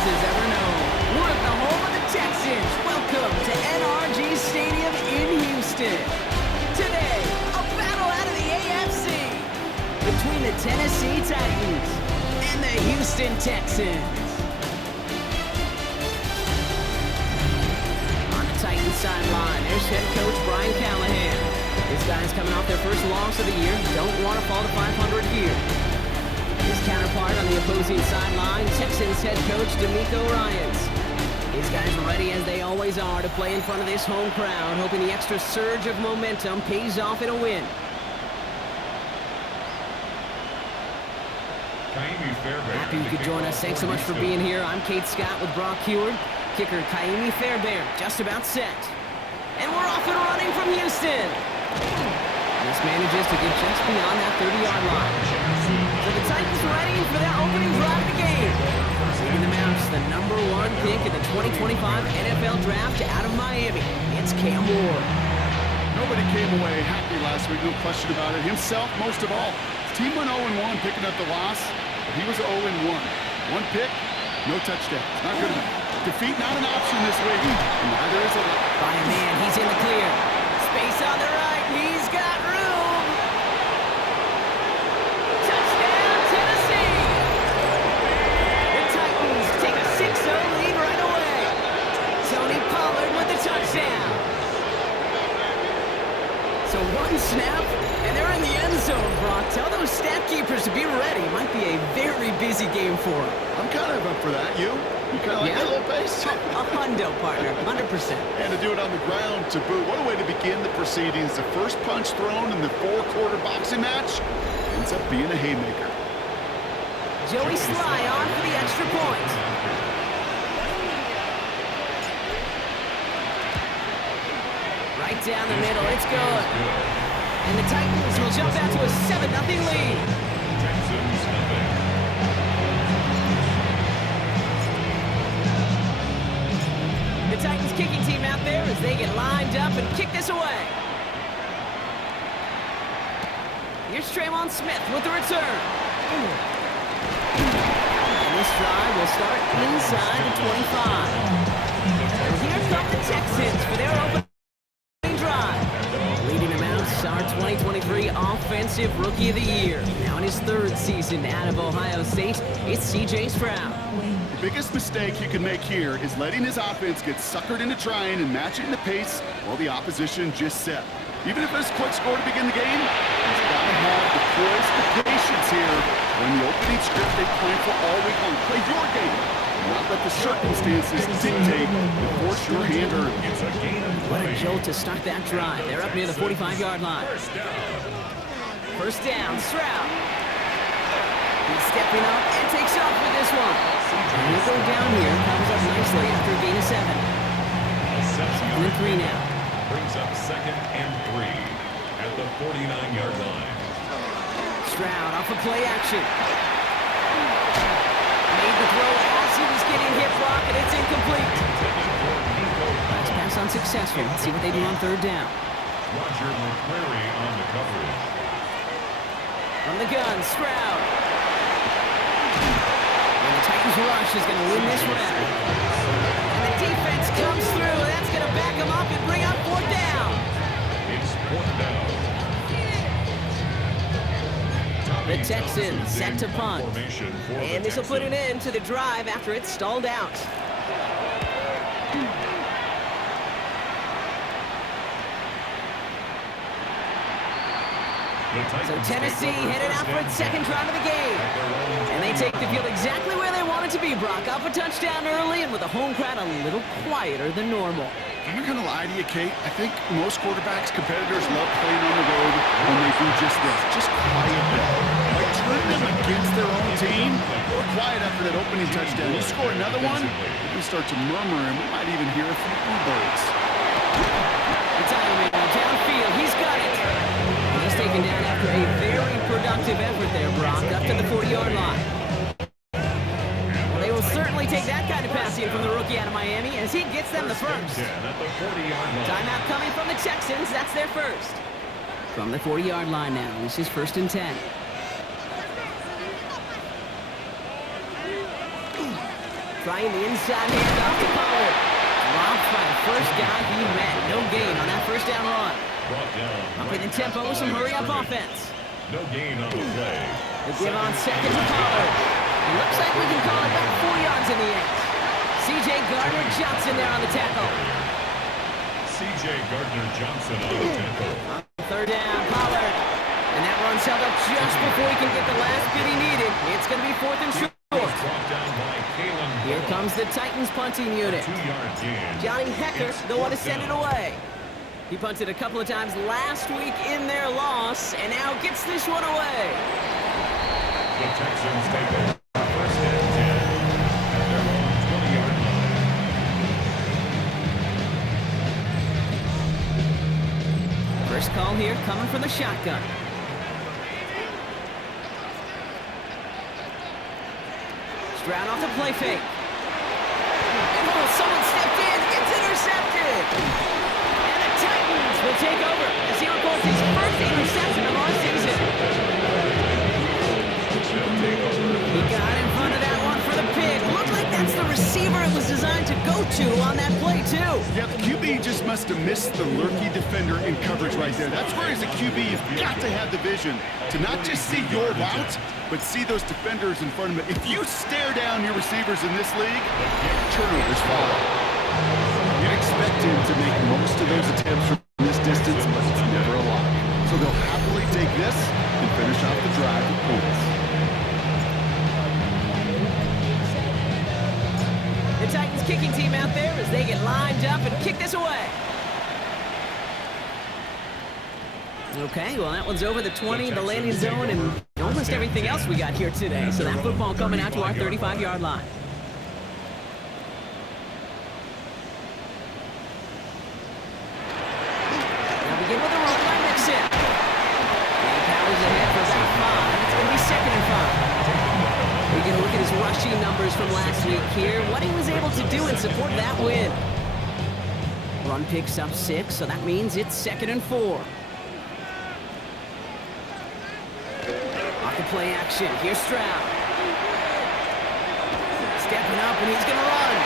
has ever known. We're at the home of the Texans. Welcome to NRG Stadium in Houston. Today, a battle out of the AFC between the Tennessee Titans and the Houston Texans. On the Titans sideline, there's head coach Brian Callahan. His guys coming off their first loss of the year don't want to fall to 500 here. His counterpart on the opposing sideline, Texans head coach D'Amico Ryans. His guys are ready as they always are to play in front of this home crowd, hoping the extra surge of momentum pays off in a win. Happy you could join us. Thanks so much for being here. I'm Kate Scott with Brock Heward. Kicker Kaimi Fairbairn just about set. And we're off and running from Houston. This manages to get just beyond that 30-yard line. So the Titans ready for their opening drive of the game. Leading them out, the #1 pick in the 2025 NFL Draft out of Miami. It's Cam Ward. Nobody came away happy last week, no question about it. Himself, most of all. His team went 0-1, picking up the loss. But he was 0-1. One pick, no touchdowns. Not good enough. Defeat not an option this week. And neither is a lot. By a man, he's in the clear. Space on the right. He's got room. Touchdown, Tennessee. The Titans take a 6-0 lead right away. Tony Pollard with the touchdown. So one snap, and they're in the end zone, Brock. Tell those stat keepers to be ready. Might be a very busy game for them. I'm kind of up for that. You kind of like that little pace? A hundo, partner, 100%. And to do it on the ground to boot. What a way to begin the proceedings. The first punch thrown in the 4-quarter boxing match ends up being a haymaker. Joey Sly on for the extra point. Right down the middle, it's good. And the Titans will jump out to a 7-0 lead. The Titans kicking team out there as they get lined up and kick this away. Here's Tremon Smith with the return. And this drive will start inside the 25. And here come the Texans for their opening drive. Leading them out, our 2023 Offensive Rookie of the Year. Now in his 3rd season out of Ohio State, it's C.J. Stroud. The biggest mistake he can make here is letting his offense get suckered into trying and matching the pace while the opposition just set. Even if it's a quick score to begin the game, he's got to have the poise, the patience here when the opening script they plan for all week long. Play your game, not let the circumstances dictate and force your hand early. What a jolt to start that drive. They're up near the 45-yard line. First down, Stroud. He's stepping up and takes off with this one. And he'll go down here, comes up nicely after a gain of 7. 2nd and 3 now. Brings up 2nd and 3 at the 49-yard line. Stroud off of play action. Made the throw as he was getting hit, Brock, and it's incomplete. Last pass unsuccessful. Let's see what they do on 3rd down. Roger McCreary on the coverage. From the gun, Stroud. And the Titans rush is going to win this round. And the defense comes through. That's going to back them up and bring up 4th down. It's 4th down. The Texans set to punt. And this will put an end to the drive after it's stalled out. So Tennessee headed out for its 2nd drive of the game. And they take the field exactly where they want it to be, Brock. Up a touchdown early and with a home crowd a little quieter than normal. I'm not going to lie to you, Kate. I think most quarterbacks, competitors love playing on the road when they do just this. Just quiet them. Like turn them against their own team. Or quiet after that opening touchdown. You score another one, you start to murmur, and we might even hear a few bluebirds. It's Ironman downfield. He's got it. He's taken down after a very productive effort there, Brock, up to the 40-yard line. Well, they will certainly take that kind of passing from the rookie out of Miami as he gets them the first. Timeout coming from the Texans. That's their first. From the 40-yard line now. This is 1st and 10. Trying the inside handoff to Pollard. Dropped by the first guy he met. No gain on that first down run. Brought down. Up in the tempo with some hurry-up offense. No gain on the play. The give on second to Pollard. It looks like we can call it back 4 yards in the end. C.J. Gardner-Johnson there on the tackle. C.J. Gardner-Johnson on the tackle. Third down, Pollard. And that run's held up just before he can get the last bit he needed. It's going to be 4th and short. Brought down by Kalen. Here comes the Titans punting unit. 2-yard gain. Johnny Hecker, the one to send it away. He punted a couple of times last week in their loss, and now gets this one away. The Texans take over first and 10 at their own 20-yard line. First call here coming from the shotgun. Stroud off the play fake. And someone stepped in. It's intercepted. And the Titans will take over as he records his first interception of our season. He got in front of that one for the pick. Looked like that's the receiver it was designed to go to on that play, too. Yeah, the QB just must have missed the lurky defender in coverage right there. That's where, as a QB, you've got to have the vision to not just see your route, but see those defenders in front of it. If you stare down your receivers in this league, turnovers follow. You'd expect him to make most of those attempts from this distance, but it's never a lot. So they'll happily take this and finish off the drive with points. The Titans kicking team out there as they get lined up and kick this away. Okay, well, that one's over the 20, the landing zone, and almost everything else we got here today. So that football coming out to our 35-yard line. Now begin with a run by Mixon. And he powers ahead for about 5. It's going to be 2nd and 5. We get a look at his rushing numbers from last week here. What he was able to do in support of that win. Run picks up 6, so that means it's 2nd and 4. Play action. Here's Stroud. Stepping up, and he's going to run.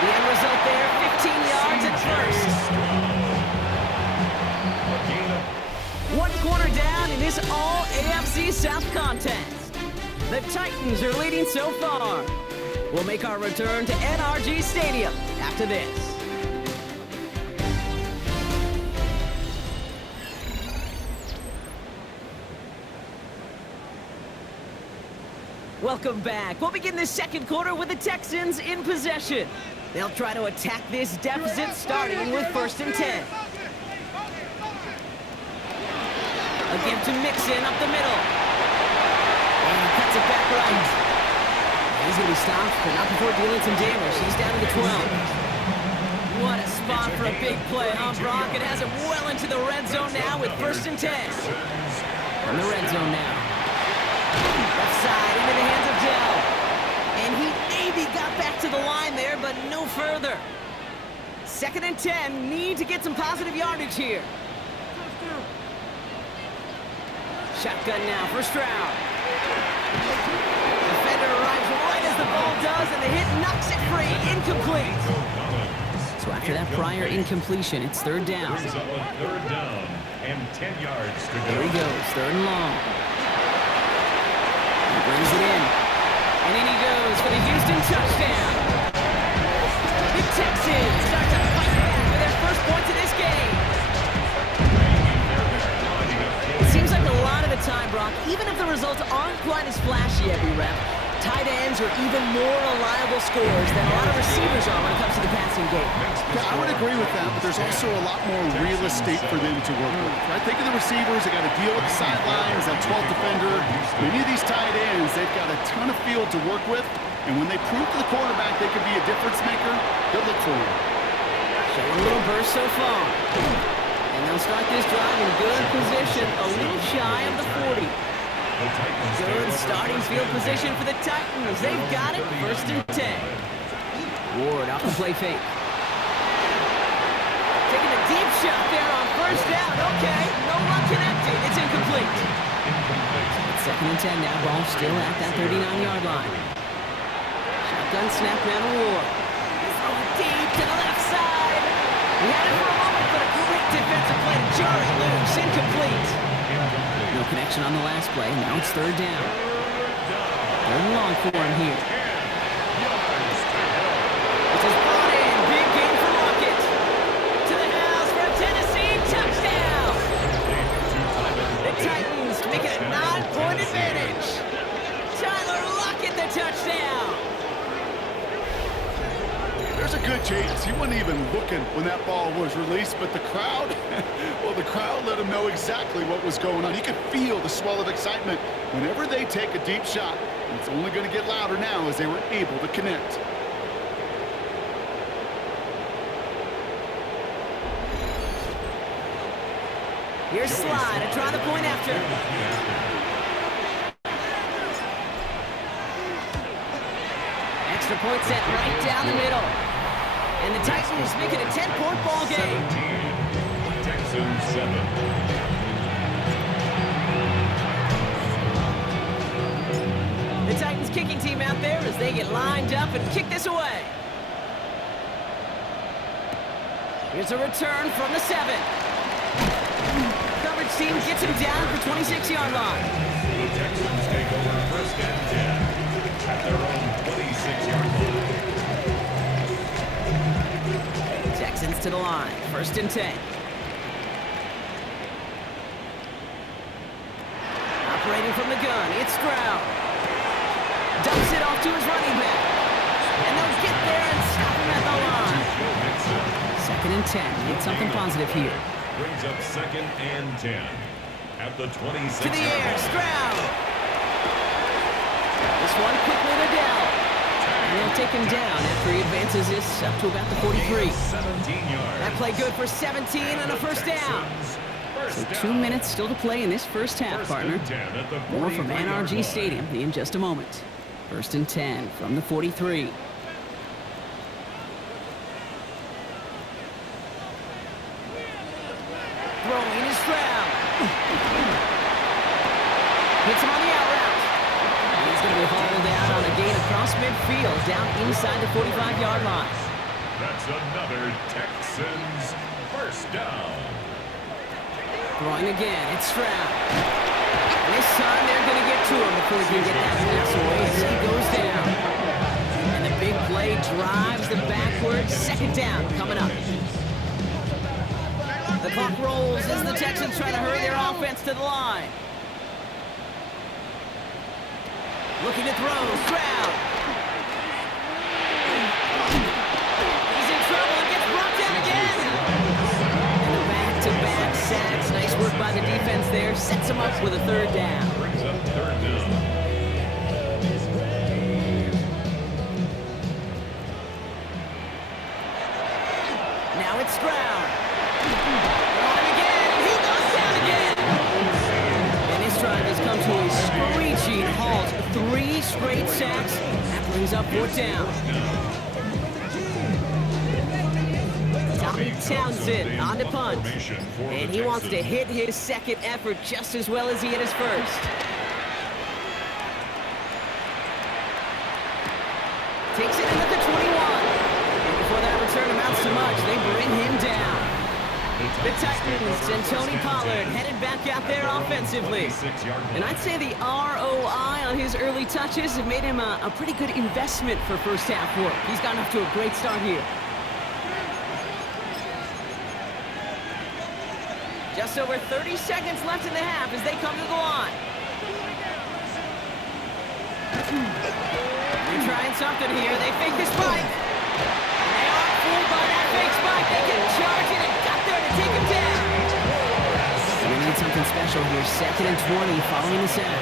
The end result there, 15 yards at first. 1 quarter down in this all-AFC South contest. The Titans are leading so far. We'll make our return to NRG Stadium after this. Welcome back. We'll begin this second quarter with the Texans in possession. They'll try to attack this deficit starting with 1st and 10. A give to Mixon up the middle. And he cuts it back right. He's going to be stopped, but not before dealing some damage. He's down to the 12. What a spot for a big play, huh, Brock? It has it well into the red zone now with 1st and 10. From the red zone now. Left side into the hands of Dell. And he maybe got back to the line there, but no further. 2nd and 10. Need to get some positive yardage here. Shotgun now for Stroud. Defender arrives right as the ball does, and the hit knocks it free. Incomplete. So after that prior incompletion, it's 3rd down. 3rd down and 10 yards to go. There he goes, 3rd and long. He brings it in. And in he goes for the Houston touchdown. The Texans start to fight back with their first points of this game. It seems like a lot of the time, Brock, even if the results aren't quite as flashy every rep, tight ends are even more reliable scorers than a lot of receivers are when it comes to the passing game. Yeah, I would agree with that, but there's also a lot more real estate for them to work with. Right? Think of the receivers. They got to deal with the sidelines, that 12th defender. Many of these tight ends, they've got a ton of field to work with, and when they prove to the quarterback they could be a difference maker, they'll look for him. Showing a little burst so far. And they'll start this drive in good position, a little shy of the 40. Good starting field position for the Titans. They've got it, 1st and 10. Ward off the play fake. Taking a deep shot there on 1st down. Okay, no run connected. It's incomplete. It's 2nd and 10 now. Ball still at that 39-yard line. Shotgun snap now to Ward. Throw it deep to the left side. He had it for a moment, but a great defensive play to jar it loose. Incomplete. No connection on the last play. Now it's third down. Third and long for him here. This is brought in. Big game for Rocket. To the house for a Tennessee touchdown. The Titans make it a 9-point advantage. Tyler Lockett the touchdown. There's a good chance he wasn't even looking when that ball was released, but the crowd, well, the crowd let him know exactly what was going on. He could feel the swell of excitement whenever they take a deep shot. And it's only going to get louder now as they were able to connect. Here's Slide to try the point after. Extra point set right down the middle. And the Titans make it a 10-point ball game. 17, Texans 7. The Titans kicking team out there as they get lined up and kick this away. Here's a return from the 7. Coverage team gets him down for 26-yard line. The Texans take over first and 10 at their own 26-yard line. Texans to the line, first and 10. Operating from the gun, it's Stroud. Dumps it off to his running back. And they'll get there and stop him at the line. Second and 10, need something positive here. Brings up second and 10 at the 26. To the air, Stroud. This one quickly to Dell. And they'll take him down after he advances this up to about the 43. 17 yards. That play good for 17 and a first down. So 2 minutes still to play in this first half, partner. More from NRG Stadium in just a moment. First and 10 from the 43. Throwing is Stroud. Hits him on the out route. And he's going to be hauled down on a gain across midfield, down inside the 45-yard line. That's another Texans first down. Throwing again, it's Stroud. And this time they're going to get to him before he can get that pass away as he goes down. And the big play drives them backwards. Second down coming up. The clock rolls as the Texans try to hurry their offense to the line. Looking to throw, Stroud. He's in trouble and gets brought down again. And the back-to-back sacks. Nice work by the defense there. Sets him up with a third down. Brings up third down. Now it's Stroud. On him again, and he goes down again. And his drive has come to a screeching halt. 3 straight sacks. That brings up fourth down. Tommy Townsend on the punt. And he wants to hit his second effort just as well as he hit his first. Takes it in at the 21. And before that return amounts to much, they bring him down. The Titans and Tony Pollard headed back out there offensively. And I'd say the ROI on his early touches have made him a pretty good investment for first half work. He's gotten off to a great start here. Just over 30 seconds left in the half as they come to the line. They're trying something here. They fake the spike. And they are fooled by that fake spike. They can charge it and got there to take him down. We need something special here. Second and 20 following the sack.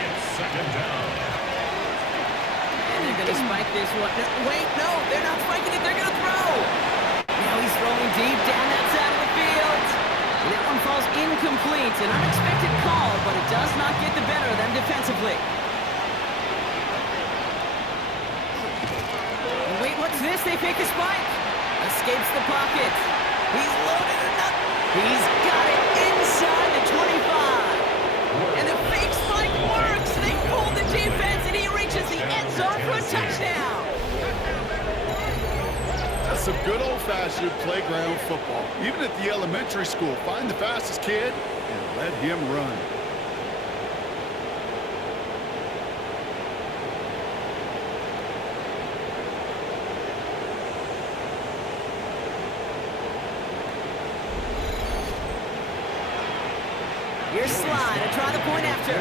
It's second down. And they're going to spike this one. Wait, no, they're not spiking it. They're going to throw. Now he's throwing deep down that side of the field. And that one falls incomplete. An unexpected call, but it does not get the better of them defensively. And wait, what's this? They fake a spike. Escapes the pocket. He's loaded enough. He's got it inside the 25. And the fake spike works. They pull the defense, and he reaches the end zone for a touchdown. Good old-fashioned playground football. Even at the elementary school, find the fastest kid and let him run. Here's Slide to try the point after.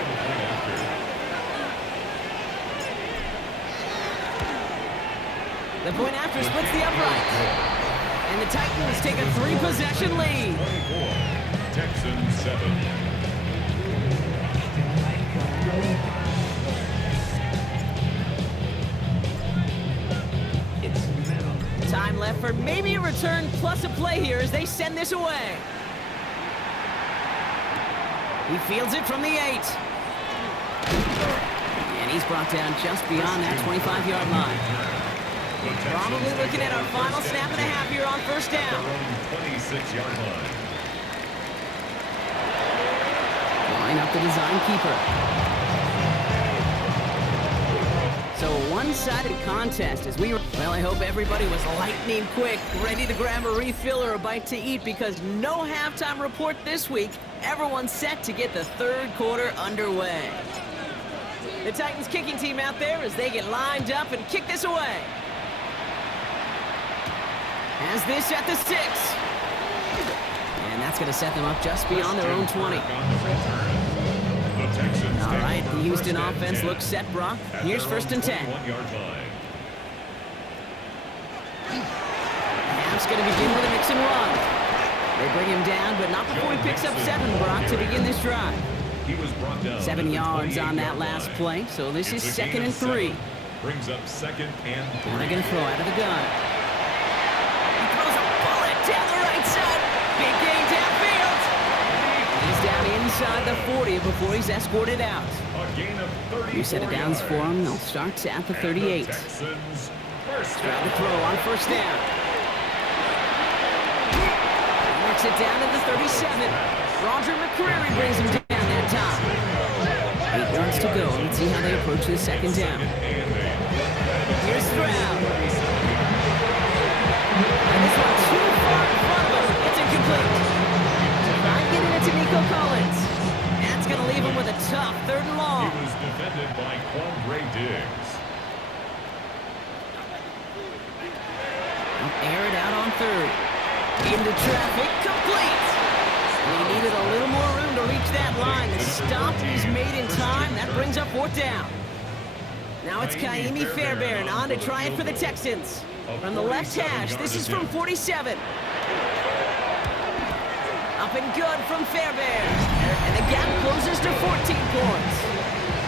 The point after splits the upright. And the Titans take a 3-possession lead. 24, Texans 7. Time left for maybe a return plus a play here as they send this away. He fields it from the 8. And he's brought down just beyond that 25-yard line. Probably looking at our final snap and a half here on first down. 26-yard line. Line up the design keeper. So a one-sided contest as well, I hope everybody was lightning quick, ready to grab a refill or a bite to eat because no halftime report this week. Everyone's set to get the third quarter underway. The Titans kicking team out there as they get lined up and kick this away. Has this at the 6. And that's going to set them up just beyond their own 20. All right, the Houston offense looks set, Brock. Here's first and 10. Half's going to begin with a mix and run. They bring him down, but not before he picks up 7, Brock, to begin this drive. 7 yards on that last play, so this is 2nd and 3. Brings up 2nd and 3. And they're going to throw out of the gun. He throws a bullet down the right side. Big gain downfield. He's down inside the 40 before he's escorted out. A gain of 34 New set of downs for him. They'll start at the 38. Texans first Trying to throw on first down. Works it down to the 37. Roger McCreary brings him down that time. 8 yards to go. Let's see how they approach this second down. Here's Stroud. And this one too far in front of him. It's incomplete. Not getting it to Nico Collins. That's going to leave him with a tough 3rd and long. He was defended by Quandre Diggs. Air it out on 3rd. Into traffic, complete. And he needed a little more room to reach that line. The stop is made in time. That brings up 4th down. Now it's Kaimi Fairbairn on to try it for the Texans. From the left hash, this is from 47. Up and good from Fairbairn. And the gap closes to 14 points. I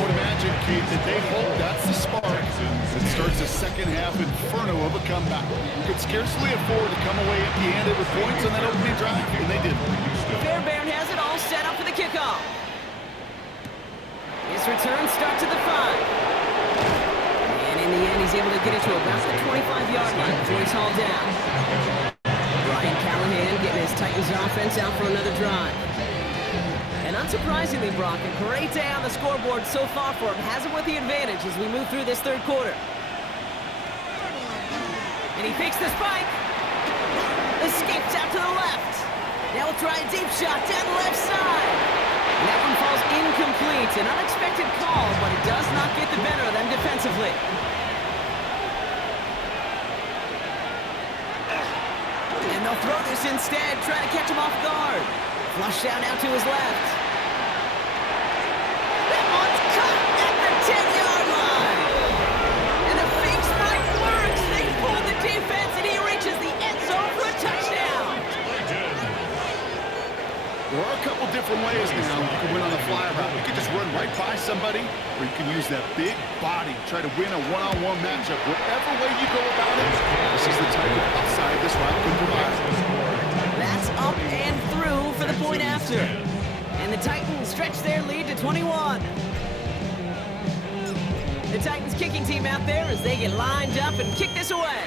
would imagine, Keith, that they hope that's the spark that starts a second-half inferno of a comeback. You could scarcely afford to come away empty-handed with points on that opening drive, and they didn't. Fairbairn has it all set up for the kickoff. His return starts at the 5. And in the end, he's able to get it to about the 25-yard line before he's hauled down. Brian Callahan getting his Titans offense out for another drive. And unsurprisingly, Brock, a great day on the scoreboard so far for him. Has him with the advantage as we move through this 3rd quarter. And he fakes the spike. Escapes out to the left. Now we'll try a deep shot down the left side. And that one falls incomplete. An unexpected call, but it does not get the better of them defensively. And they'll throw this instead, trying to catch him off guard. Flush down out to his left. That one's cut at the 10-yard line. And the fake spike works. They pulled the defense, and he reaches the end zone for a touchdown. There are a couple different ways now you can win on the fly route. You can just run right by somebody, or you can use that big body, try to win a one-on-one matchup. Whatever way you go about it, this is the type of upside this route can provide. That's up and through for the point after. And the Titans stretch their lead to 21. The Titans kicking team out there as they get lined up and kick this away.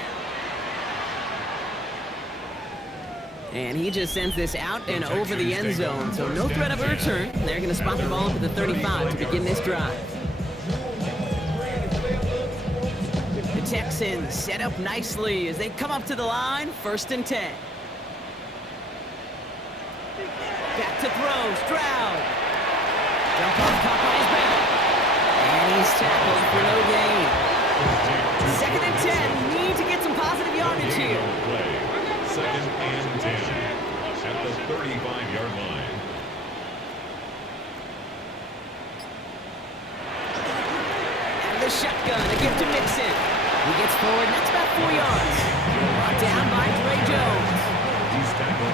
And he just sends this out and over the end zone, so no threat of a return. They're going to spot the ball up at the 35 to begin this drive. The Texans set up nicely as they come up to the line, 1st and 10. Back to throw, Stroud. Jump off, caught by his back. And he's tackled for no gain. 2nd and 10, need to get some positive yardage here. 2nd and 10 at the 35-yard line. The shotgun, a gift to Mixon. He gets forward, and that's about 4 yards. Brought down by Dre Jones.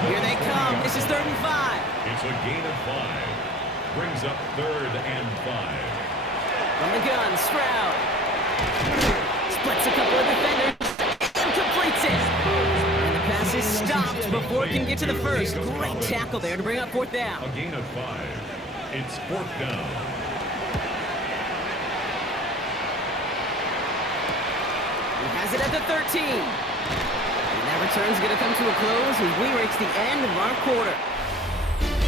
Here they come. This is 3rd and 5. It's a gain of 5. Brings up 3rd and 5. From the gun, Stroud. Splits a couple of defenders and completes it. And the pass is stopped before it can get to the first. Great tackle there to bring up 4th down. A gain of 5. It's 4th down. Has it at the 13. And that return's going to come to a close as we reach the end of our quarter.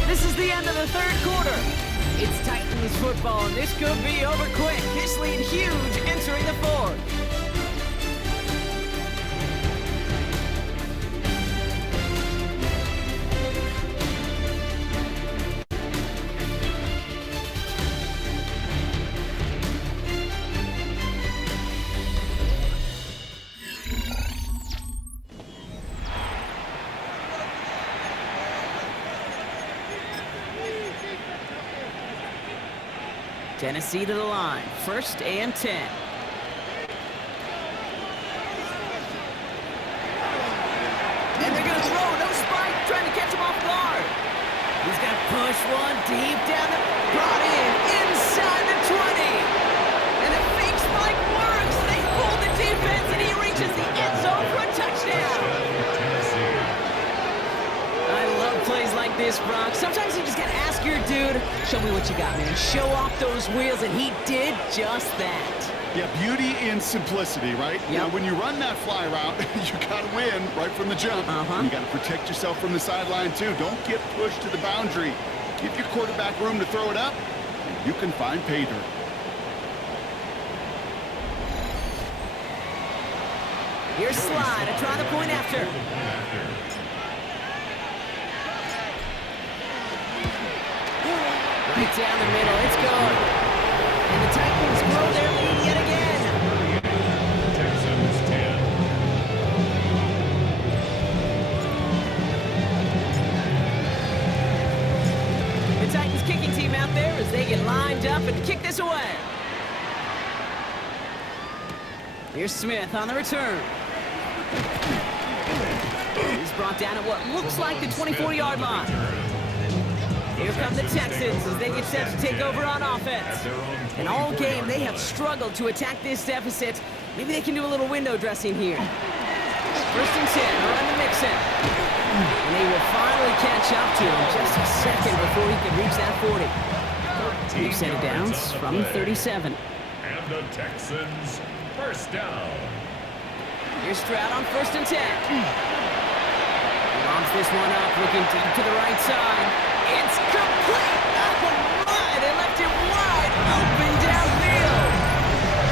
This is the end of the 3rd quarter. It's Titans football, and this could be over quick. This lead huge entering the 4th. Tennessee to the line, 1st and 10. And they're going to throw, no spike, trying to catch him off guard. He's going to push one deep down the, brought in, inside the 20. And the fake spike works. They pull the defense, and he reaches the end zone for a touchdown. I love plays like this, Brock. Sometimes you just got to ask your dude, show me what you got, man. Show off those wheels, and he did just that. Yeah, beauty in simplicity, right? Yep. Now, when you run that fly route, you got to win right from the jump. You got to protect yourself from the sideline, too. Don't get pushed to the boundary. Give your quarterback room to throw it up, and you can find pay dirt. Here's Slide to try the point after. Right down the middle, it's good. And the Titans grow their lead yet again. Texans 10. The Titans kicking team out there as they get lined up and kick this away. Here's Smith on the return. He's brought down at what looks like the 24-yard line. Here come the Texans as they get set to take over on offense. And all game, they have struggled to attack this deficit. Maybe they can do a little window dressing here. 1st and 10, around the Mixon. And they will finally catch up to him just a second before he can reach that 40. We've set it downs from 37. And the Texans, 1st down. Here's Stroud on 1st and 10. He launches this one up, looking deep to the right side. It's complete! Oh, my! They left him wide open downfield.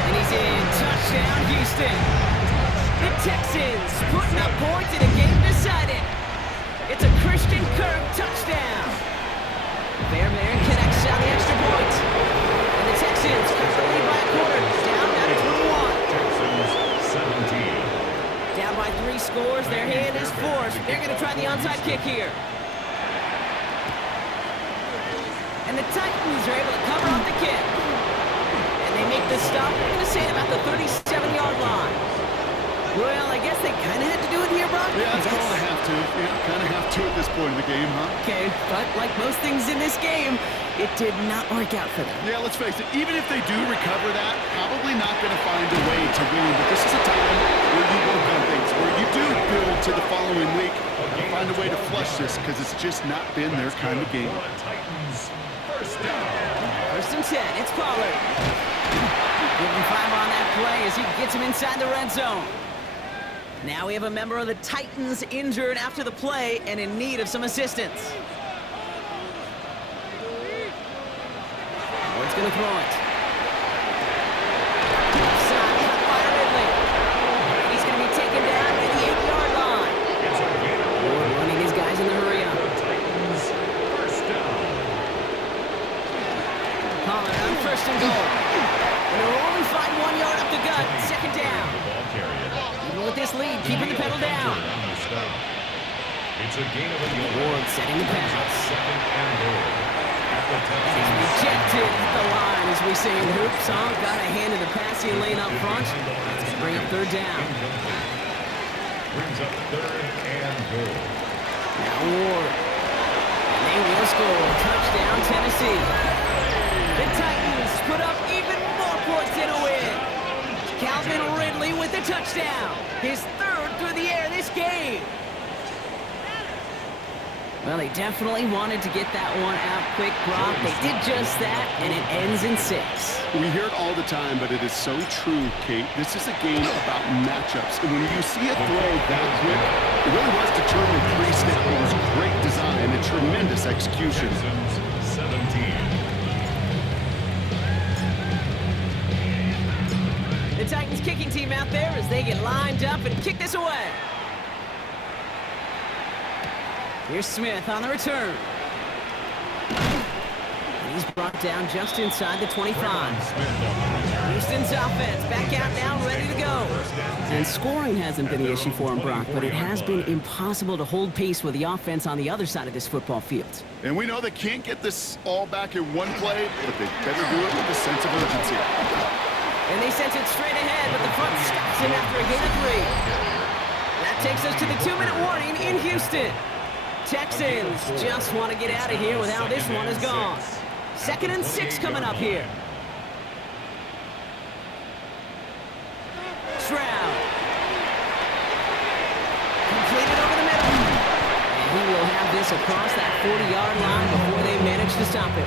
And he's in. Touchdown, Houston. The Texans putting up points in a game decided. It's a Christian Kirk touchdown. Fairbairn connects on the extra point. And the Texans cut the lead by a quarter. Down to 21. Texans 17. Down by 3 scores. Their hand is forced. They're going to try the onside kick here. And the Titans are able to cover off the kick. And they make the stop. I'm going to say it about the 37-yard line. Well, I guess they kind of had to do it here, Brock. Yeah, that's all they have to. Yeah, kind of have to at this point in the game, huh? Okay, but like most things in this game, it did not work out for them. Yeah, let's face it. Even if they do recover that, probably not going to find a way to win. But this is a time where you work on things, where you do build to the following week and find a way to flush this because it's just not been their kind of game. Titans, 1st down. 1st and 10, it's Pollard. Give him 5 on that play as he gets him inside the red zone. Now we have a member of the Titans injured after the play and in need of some assistance. Ward's going to throw it. Offside, cut by Ridley. first and goal. And they'll only find 1 yard up the gut. Second down. Even with this lead, keeping the pedal down. It's a gain of a yard. Ward setting the pass. Second and goal. And he's rejected at the line as we say in hoops. Got a hand in the passing lane up front. That's going to bring up third down. Brings up third and goal. Now Ward. And they will score. Touchdown, Tennessee. The Titans put up even more points in a win. Calvin Ridley with the touchdown. His third through the air this game. Well, they definitely wanted to get that one out quick, Brock. They did just that, and it ends in 6. We hear it all the time, but it is so true, Kate. This is a game about matchups. And when you see a throw that quick, it really was determined pre-snap. It was great design and tremendous execution. Texans 17. The Titans kicking team out there as they get lined up and kick this away. Here's Smith on the return. And he's brought down just inside the 25. Houston's offense back out now, ready to go. And scoring hasn't been the issue for him, Brock, but it has been impossible to hold pace with the offense on the other side of this football field. And we know they can't get this all back in one play, but they better do it with a sense of urgency. And they sent it straight ahead, but the front stops him after a gain of 3. That takes us to the 2-minute warning in Houston. Texans just want to get out of here with how this one has gone. 2nd and 6 coming up here. Stroud. Completed over the middle. And he will have this across that 40-yard line before they manage to stop it.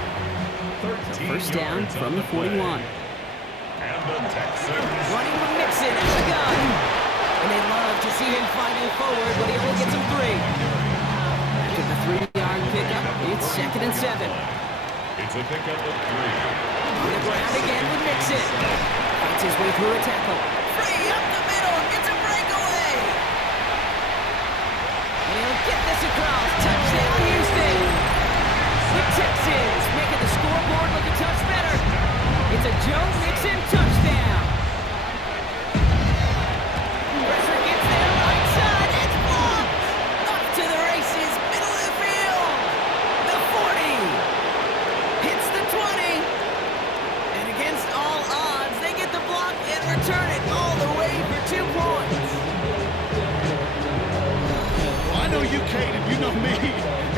So first down from the 41. And the Texans Running with Mixon as a gun. And they love to see him fighting forward, but he only gets him 3. After the 3-yard pickup, it's 2nd and 7. It's a pickup of 3. On the ground again with Mixon. Fights his way through a tackle. Free up the middle, gets a breakaway. And he'll get this across. Touchdown, Houston. The Texans making the scoreboard look a touch better. It's a Joe Mixon touchdown. Pressure gets there, right side, it's blocked. Up to the races, middle of the field. The 40 hits the 20. And against all odds, they get the block and return it all the way for 2 points. Well, I know you, Kate, and you know me,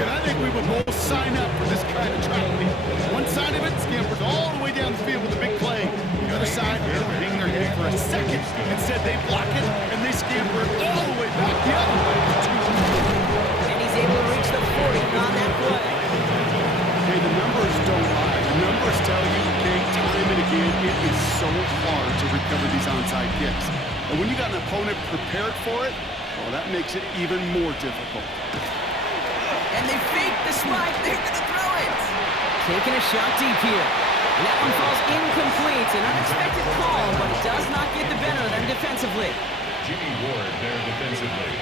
and I think we would both sign up for this kind of tragedy. One side of it scampers all the way down the field with a big play. The other side, they're hanging their head for a second. Instead, they block it, and they scamper all the way back the other way. And he's able to reach the 40 on that play. Hey, the numbers don't lie. The numbers tell you, Kate, time and again, it is so hard to recover these onside kicks. And when you got an opponent prepared for it, well, that makes it even more difficult. And they fake the spike. They're going to throw it. Taking a shot deep here. And that one falls incomplete. An unexpected call, but it does not get the better of them defensively. Jimmy Ward there defensively.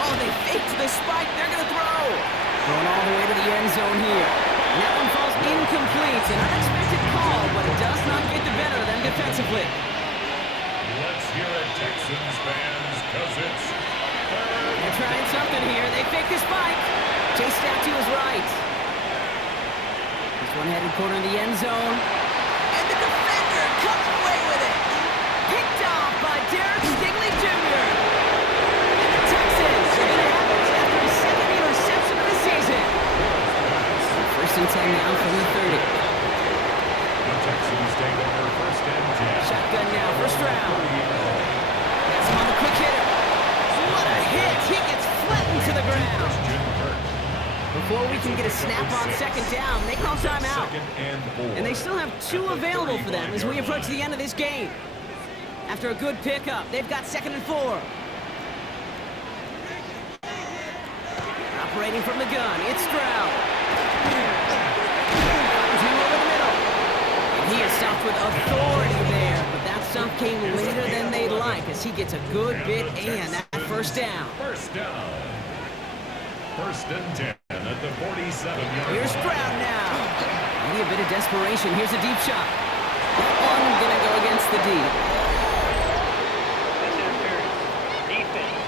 Oh, they faked the spike. They're going to throw. Going all the way to the end zone here. And that one falls incomplete. An unexpected call, but it does not get the better of them defensively. Let's hear it, Texans fans, because it's third. They're trying something here. They fake the spike. Chased out to his right. This one headed corner of the end zone. And the defender comes away with it. Picked off by Derek Stingley Jr. And the Texans are going to have it after his 2nd interception of the season. First and 10 now from the 30. The Texans take over first and 10. Shotgun now, first round. That's him on the quick hitter. What a hit! He gets flattened to the ground. Before we can get a snap on 2nd down, they call timeout. And they still have 2 available for them as we approach the end of this game. After a good pickup, they've got 2nd and 4. Operating from the gun, it's Stroud. Him over the middle. And he is stopped with authority there, but that stop came later than they'd like as he gets a good bit and that first down. First down. First and 10 at the 47-yard line. Here's Stroud now. Maybe a bit of desperation. Here's a deep shot. That one gonna go against the D. That's interference. Defense.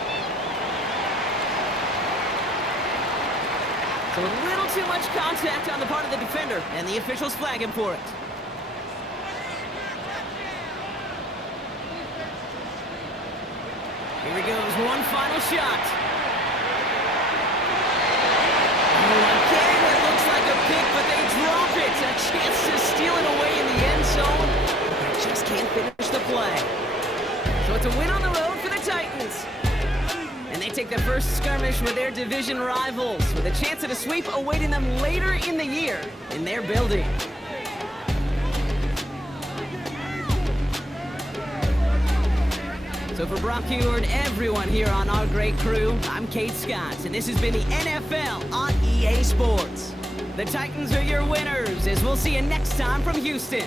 So a little too much contact on the part of the defender, and the officials flag him for it. Here he goes, one final shot. Oh, again, it looks like a pick, but they drop it. A chance to steal it away in the end zone. They just can't finish the play. So it's a win on the road for the Titans. And they take the first skirmish with their division rivals, with a chance at a sweep awaiting them later in the year in their building. So for Brock Huard, everyone here on our great crew, I'm Kate Scott, and this has been the NFL on EA Sports. The Titans are your winners, as we'll see you next time from Houston.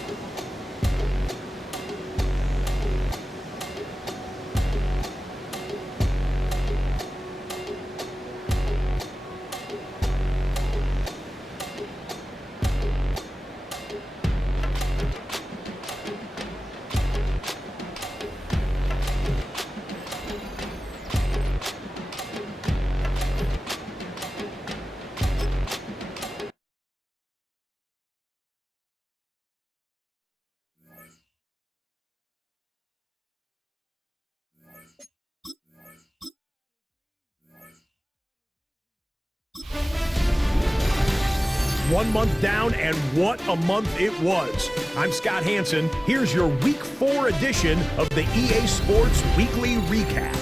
One month down, and what a month it was. I'm Scott Hansen. Here's your Week 4 edition of the EA Sports Weekly Recap.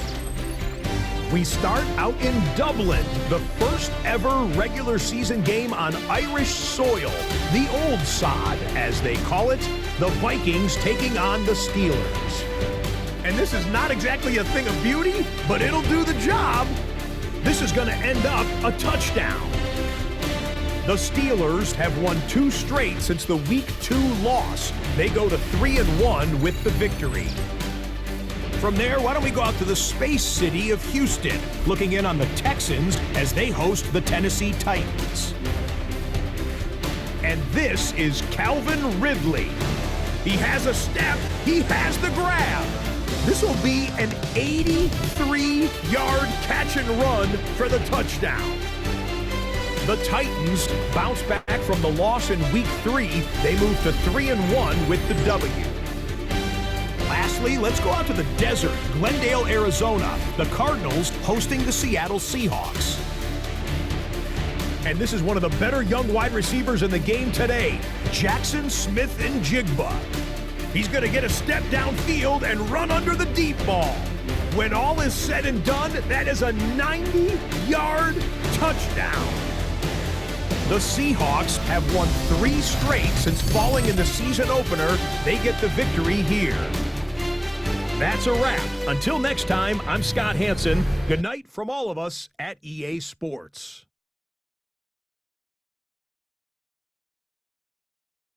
We start out in Dublin, the first ever regular season game on Irish soil, the old sod, as they call it, the Vikings taking on the Steelers. And this is not exactly a thing of beauty, but it'll do the job. This is going to end up a touchdown. The Steelers have won 2 straight since the Week 2 loss. They go to 3-1 with the victory. From there, why don't we go out to the space city of Houston, looking in on the Texans as they host the Tennessee Titans. And this is Calvin Ridley. He has a step, he has the grab. This will be an 83-yard catch and run for the touchdown. The Titans bounce back from the loss in Week 3. They move to 3-1 with the W. Lastly, let's go out to the desert, Glendale, Arizona. The Cardinals hosting the Seattle Seahawks. And this is one of the better young wide receivers in the game today, Jackson Smith-Njigba. He's going to get a step downfield and run under the deep ball. When all is said and done, that is a 90-yard touchdown. The Seahawks have won 3 straight since falling in the season opener. They get the victory here. That's a wrap. Until next time, I'm Scott Hansen. Good night from all of us at EA Sports.